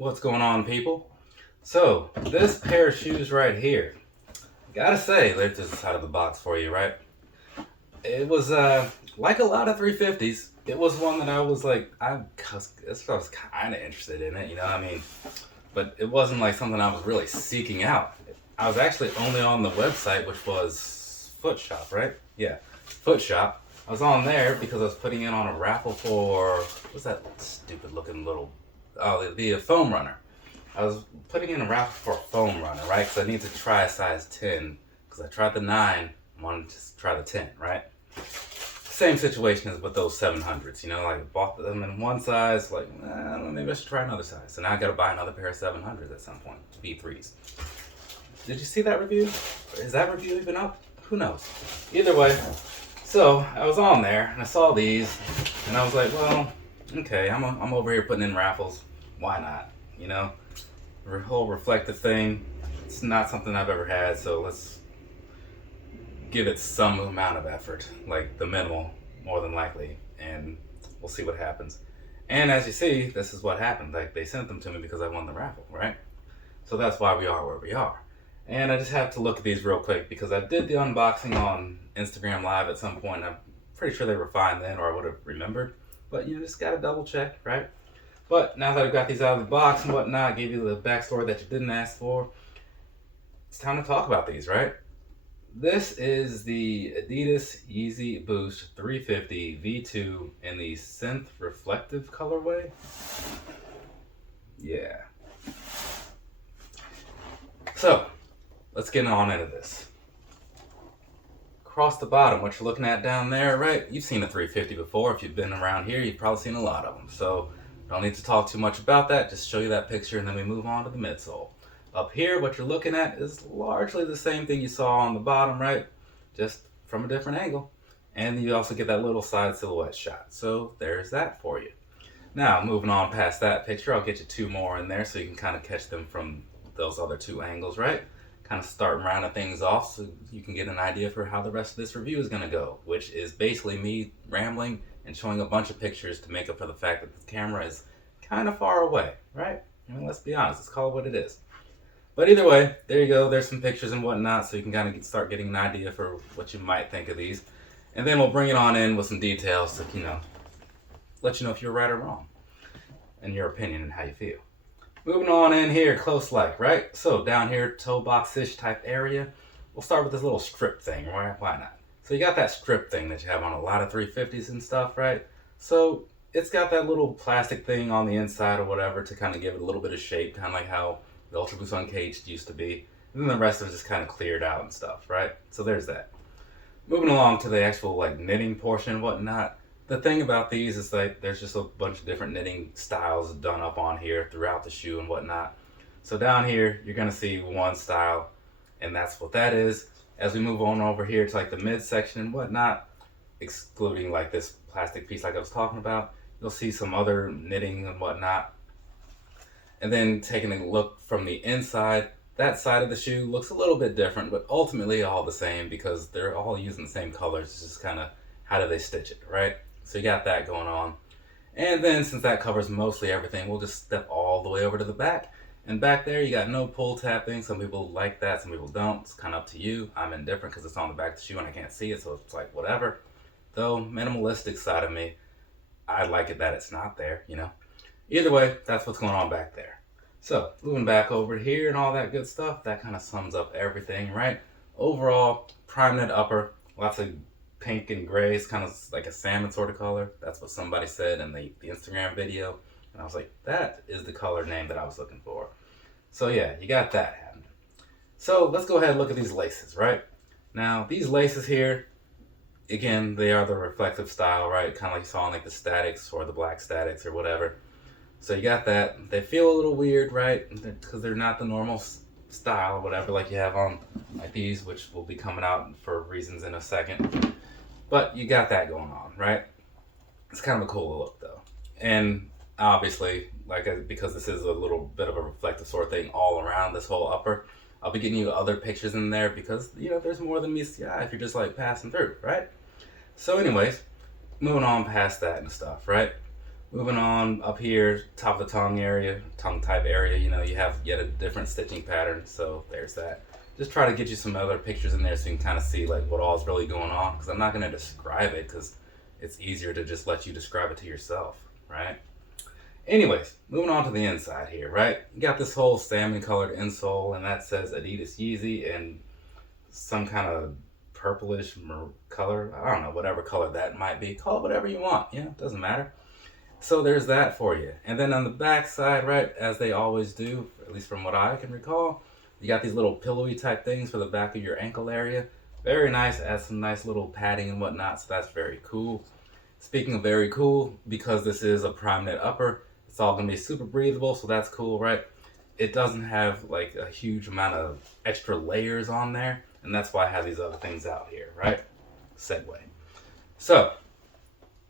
What's going on, people? So, this pair of shoes right here, gotta say, they're just out of the box for you, right? It was, like a lot of 350s, it was one that I was like, I was kind of interested in it, you know what I mean? But it wasn't like something I was really seeking out. I was actually only on the website, which was Foot Shop, right? Yeah, Foot Shop. I was on there because I was putting in on a raffle for, what's that stupid looking little, oh, the foam runner. I was putting in a raffle for a foam runner, right? Because I need to try a size 10. Because I tried the 9, I wanted to try the 10, right? Same situation as with those 700s, you know, like I bought them in one size, like, I don't know, maybe I should try another size. So now I gotta buy another pair of 700s at some point, V3s. Did you see that review? Is that review even up? Who knows? Either way, so I was on there and I saw these and I was like, well, okay, I'm over here putting in raffles. Why not? You know? The whole reflective thing, it's not something I've ever had, so let's give it some amount of effort, like the minimal, more than likely, and we'll see what happens. And as you see, this is what happened. Like, they sent them to me because I won the raffle, right? So that's why we are where we are. And I just have to look at these real quick because I did the unboxing on Instagram Live at some point. I'm pretty sure they were fine then, or I would have remembered. But you just gotta double check, right? But now that I've got these out of the box and whatnot, gave you the backstory that you didn't ask for, it's time to talk about these, right? This is the Adidas Yeezy Boost 350 V2 in the Synth Reflective colorway. Yeah. So, let's get on into this. Across the bottom, what you're looking at down there, right? You've seen a 350 before. If you've been around here, you've probably seen a lot of them. So, don't need to talk too much about that. Just show you that picture and then we move on to the midsole. Up here, what you're looking at is largely the same thing you saw on the bottom, right? Just from a different angle. And you also get that little side silhouette shot. So there's that for you. Now, moving on past that picture, I'll get you two more in there so you can kind of catch them from those other two angles, right? Kind of start rounding things off so you can get an idea for how the rest of this review is going to go, which is basically me rambling and showing a bunch of pictures to make up for the fact that the camera is kind of far away, right? I mean, let's be honest, let's call it what it is. But either way, there you go. There's some pictures and whatnot, so you can kind of start getting an idea for what you might think of these. And then we'll bring it on in with some details to, let you know if you're right or wrong and your opinion and how you feel. Moving on in here, close like, right? So down here, toe box-ish type area, we'll start with this little strip thing, right? Why not? So you got that strip thing that you have on a lot of 350s and stuff, right? So it's got that little plastic thing on the inside or whatever to kind of give it a little bit of shape, kind of like how the Ultra Boost Uncaged used to be. And then the rest of it just kind of cleared out and stuff, right? So there's that. Moving along to the actual like knitting portion and whatnot. The thing about these is like there's just a bunch of different knitting styles done up on here throughout the shoe and whatnot. So down here, you're gonna see one style, and that's what that is. As we move on over here to like the midsection and whatnot, excluding like this plastic piece like I was talking about, you'll see some other knitting and whatnot. And then taking a look from the inside, that side of the shoe looks a little bit different, but ultimately all the same because they're all using the same colors. It's just kind of how do they stitch it, right? So you got that going on. And then since that covers mostly everything, we'll just step all the way over to the back. And back there, you got no pull tapping. Some people like that, some people don't. It's kind of up to you. I'm indifferent because it's on the back of the shoe and I can't see it, so it's like whatever. Though, minimalistic side of me, I like it that it's not there, Either way, that's what's going on back there. So, moving back over here and all that good stuff, that kind of sums up everything, right? Overall, prime knit upper, lots of pink and gray, it's kind of like a salmon sort of color. That's what somebody said in the Instagram video. And I was like, that is the color name that I was looking for. So yeah, you got that happening. So let's go ahead and look at these laces, right? Now, these laces here, again, they are the reflective style, right? Kind of like you saw in like the statics or the black statics or whatever. So you got that. They feel a little weird, right? Because they're not the normal style or whatever like you have on like these, which will be coming out for reasons in a second. But you got that going on, right? It's kind of a cool look though. And obviously, because this is a little bit of a reflective sort of thing all around this whole upper, I'll be getting you other pictures in there because, there's more than meets the eye if you're just like passing through, right? So anyways, moving on past that and stuff, right? Moving on up here, top of the tongue area, tongue type area, you have yet a different stitching pattern. So there's that. Just try to get you some other pictures in there so you can kind of see like what all is really going on. Because I'm not going to describe it because it's easier to just let you describe it to yourself, right? Anyways, moving on to the inside here, right? You got this whole salmon colored insole, and that says Adidas Yeezy and some kind of purplish color. I don't know, whatever color that might be. Call it whatever you want, it doesn't matter. So there's that for you. And then on the back side, right, as they always do, at least from what I can recall, you got these little pillowy type things for the back of your ankle area. Very nice, adds some nice little padding and whatnot, so that's very cool. Speaking of very cool, because this is a prime knit upper, it's all gonna be super breathable, so that's cool, right? It doesn't have like a huge amount of extra layers on there, and that's why I have these other things out here, right? Segue. So,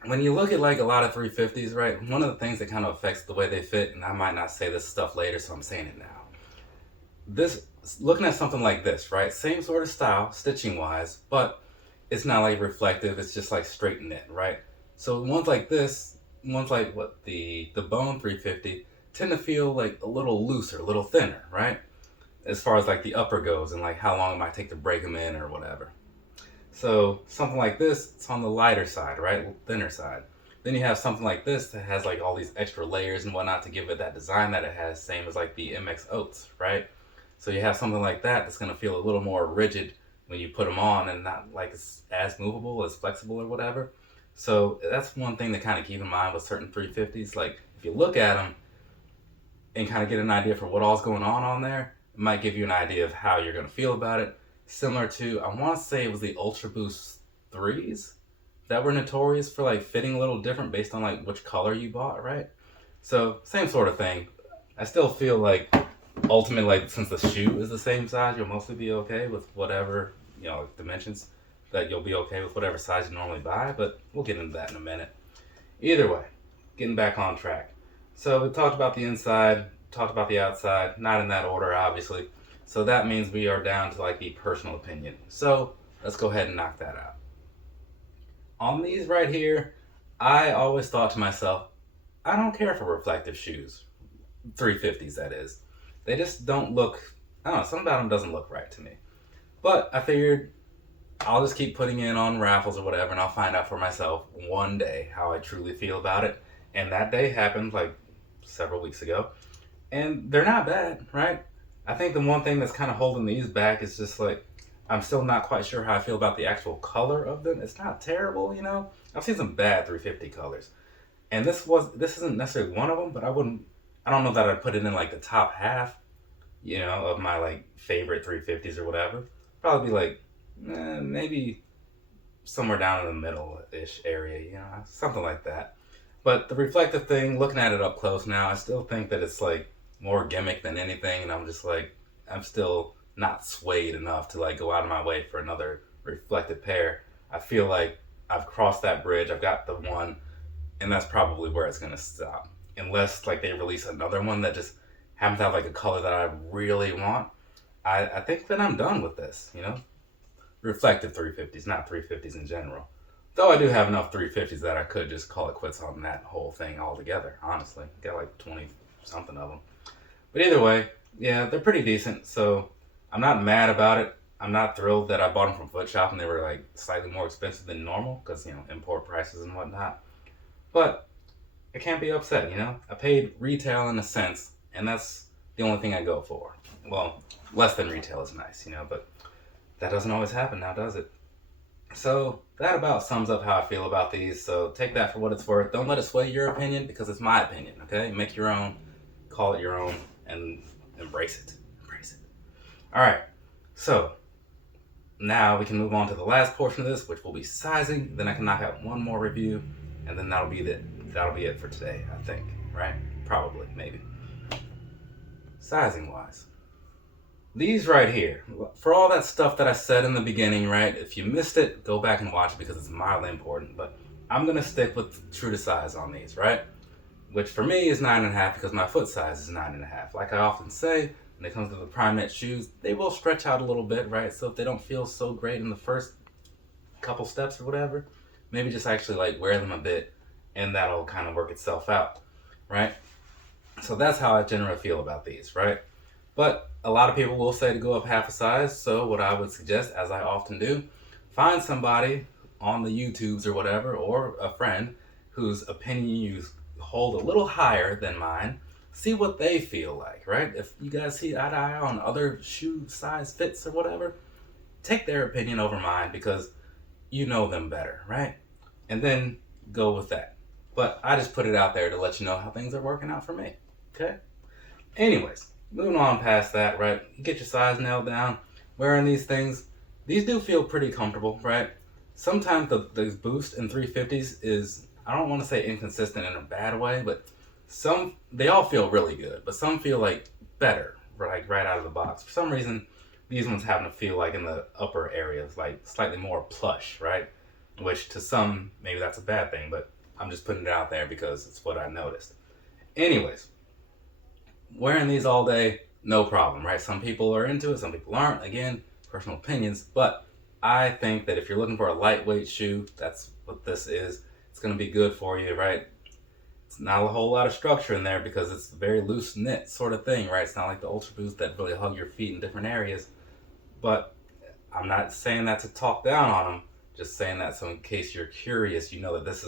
when you look at like a lot of 350s, right, one of the things that kind of affects the way they fit, and I might not say this stuff later, so I'm saying it now. Looking at something like this, right, same sort of style, stitching wise, but it's not like reflective, it's just like straight knit, right? So ones like this, ones like the bone 350, tend to feel like a little looser, a little thinner, right? As far as like the upper goes and like how long it might take to break them in or whatever. So something like this, it's on the lighter side, right? Thinner side. Then you have something like this that has like all these extra layers and whatnot to give it that design that it has, same as like the MX Oats, right? So you have something like that that's gonna feel a little more rigid when you put them on and not like as movable, as flexible or whatever. So that's one thing to kind of keep in mind with certain 350s. Like if you look at them and kind of get an idea for what all's going on there, it might give you an idea of how you're gonna feel about it. Similar to, I want to say it was the Ultra Boost 3s that were notorious for like fitting a little different based on like which color you bought, right? So same sort of thing. I still feel like ultimately, like since the shoe is the same size, you'll mostly be okay with whatever, dimensions, that you'll be okay with whatever size you normally buy, but we'll get into that in a minute. Either way, getting back on track. So we talked about the inside, talked about the outside, not in that order obviously. So that means we are down to like the personal opinion. So let's go ahead and knock that out. On these right here, I always thought to myself, I don't care for reflective shoes. 350s, that is. They just don't look, I don't know, something about them doesn't look right to me. But I figured I'll just keep putting in on raffles or whatever, and I'll find out for myself one day how I truly feel about it. And that day happened like several weeks ago. And they're not bad, right? I think the one thing that's kind of holding these back is just like, I'm still not quite sure how I feel about the actual color of them. It's not terrible, I've seen some bad 350 colors. And this isn't necessarily one of them, but I don't know that I'd put it in like the top half, of my like favorite 350s or whatever. Probably be like, maybe somewhere down in the middle-ish area, something like that. But the reflective thing, looking at it up close now, I still think that it's like more gimmick than anything, and I'm just like, I'm still not swayed enough to like go out of my way for another reflective pair. I feel like I've crossed that bridge, I've got the one, and that's probably where it's gonna stop. Unless like they release another one that just happens to have like a color that I really want, I think that I'm done with this, Reflective 350s, not 350s in general. Though I do have enough 350s that I could just call it quits on that whole thing altogether, honestly. Got like 20 something of them. But either way, yeah, they're pretty decent, so I'm not mad about it. I'm not thrilled that I bought them from Foot Shop and they were like slightly more expensive than normal because, import prices and whatnot. But I can't be upset, I paid retail in a sense, and that's the only thing I go for. Well, less than retail is nice, but that doesn't always happen now, does it? So that about sums up how I feel about these. So take that for what it's worth. Don't let it sway your opinion because it's my opinion, okay? Make your own, call it your own, and embrace it. Embrace it. All right. So now we can move on to the last portion of this, which will be sizing. Then I can knock out one more review, and then that'll be it for today, I think. Right? Probably, maybe. Sizing wise. These right here, for all that stuff that I said in the beginning, right? If you missed it, go back and watch it because it's mildly important. But I'm going to stick with true to size on these, right? Which for me is 9.5 because my foot size is 9.5. Like I often say, when it comes to the prime knit shoes, they will stretch out a little bit, right? So if they don't feel so great in the first couple steps or whatever, maybe just actually like wear them a bit and that'll kind of work itself out, right? So that's how I generally feel about these, right? But a lot of people will say to go up half a size. So what I would suggest, as I often do, find somebody on the YouTubes or whatever, or a friend whose opinion you hold a little higher than mine. See what they feel like, right? If you guys see eye to eye on other shoe size fits or whatever, take their opinion over mine because you know them better, right? And then go with that. But I just put it out there to let you know how things are working out for me. Okay? Anyways, moving on past that, right? You get your size nailed down. Wearing these things, these do feel pretty comfortable, right? Sometimes the Boost in 350s is, I don't want to say inconsistent in a bad way, but they all feel really good, but some feel like better, like right out of the box. For some reason, these ones happen to feel like in the upper areas, like slightly more plush, right? Which to some, maybe that's a bad thing, but I'm just putting it out there because it's what I noticed. Anyways, wearing these all day, no problem, right? Some people are into it, some people aren't. Again, personal opinions, but I think that if you're looking for a lightweight shoe, that's what this is. It's going to be good for you, right? It's not a whole lot of structure in there because it's a very loose knit sort of thing, right? It's not like the Ultra Boost that really hug your feet in different areas. But I'm not saying that to talk down on them. Just saying that so in case you're curious, you know that this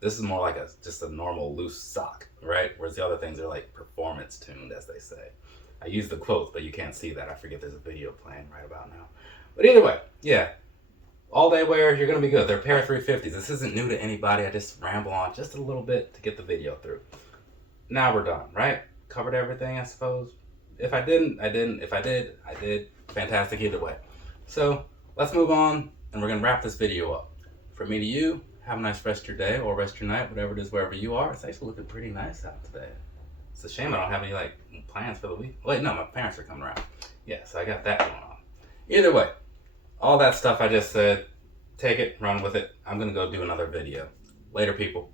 is more like just a normal loose sock, right? Whereas the other things are like performance tuned, as they say. I use the quotes, but you can't see that. I forget there's a video playing right about now. But either way, yeah, all day wear, you're gonna be good. They're a pair of 350s. This isn't new to anybody. I just ramble on just a little bit to get the video through. Now we're done, right? Covered everything, I suppose. If I didn't, I didn't. If I did, I did. Fantastic either way. So let's move on, and we're gonna wrap this video up. From me to you, have a nice rest of your day or rest of your night, whatever it is, wherever you are. It's actually looking pretty nice out today. It's a shame I don't have any like plans for the week. Wait, no, my parents are coming around. Yeah, so I got that going on. Either way, all that stuff I just said, take it, run with it. I'm gonna go do another video. Later, people.